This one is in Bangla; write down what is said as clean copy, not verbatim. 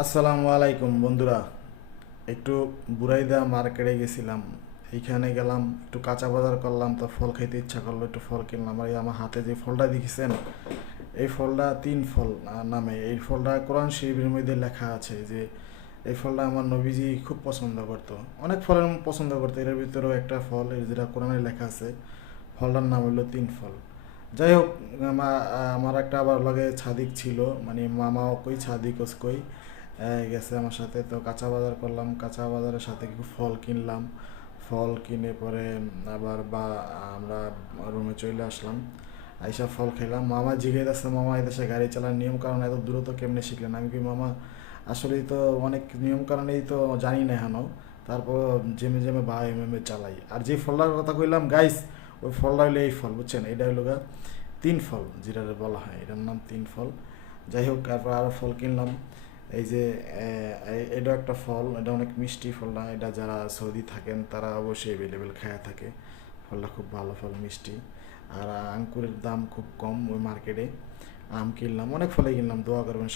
আসসালামু আলাইকুম বন্ধুরা। একটু বুরাইদা মার্কেটে গেছিলাম। এইখানে গেলাম, একটু কাঁচা বাজার করলাম, তো ফল খাইতে ইচ্ছা করলো, একটু ফল কিনলাম। আর এই আমার হাতে যে ফলটা দেখেছেন, এই ফলটা তিন ফল নামে। এই ফলটা কোরআন শরীফের মধ্যে লেখা আছে যে এই ফলটা আমার নবীজি খুব পছন্দ করতো। অনেক ফলের পছন্দ করতো, এর ভিতরেও একটা ফল এর যেটা কোরআনে লেখা আছে, ফলটার নাম হলো তিন ফল। যাই হোক, আমার একটা আবার লগে ছাদিক ছিল, মানে মামা কই ছাদিক কই গেছে আমার সাথে। তো কাঁচা বাজার করলাম, কাঁচা বাজারের সাথে কিছু ফল কিনলাম। ফল কিনে পরে আবার আমরা রুমে চলে আসলাম। আইসা ফল খেলাম। মামা জিজ্ঞেস আছে, মামা এদেশে গাড়ি চালানোর নিয়ম কারণ এত দ্রুত কেমনে শিখলেন? আমি কি মামা আসলেই তো অনেক নিয়ম কারণেই তো জানি না এখনো, তারপর জেমে জেমে বা এমএমএ চালাই। আর যে ফলটার কথা কইলাম গাইস, ওই ফলটা হইলো এই ফল, বুঝছেন? এটা হইলো তিন ফল, যেটা বলা হয় এটার নাম তিন ফল। যাই হোক, তারপর আরও ফল কিনলাম। এই যে এটা একটা ফল, এটা অনেক মিষ্টি ফলটা, এটা যারা সৌদি থাকেন তারা অবশ্যই অ্যাভেলেবেল খায়া থাকে। ফলটা খুব ভালো ফল, মিষ্টি। আর আঙ্কুরের দাম খুব কম ওই মার্কেটে। আম কিনলাম, অনেক ফলে কিনলাম, দোয়া করবেন।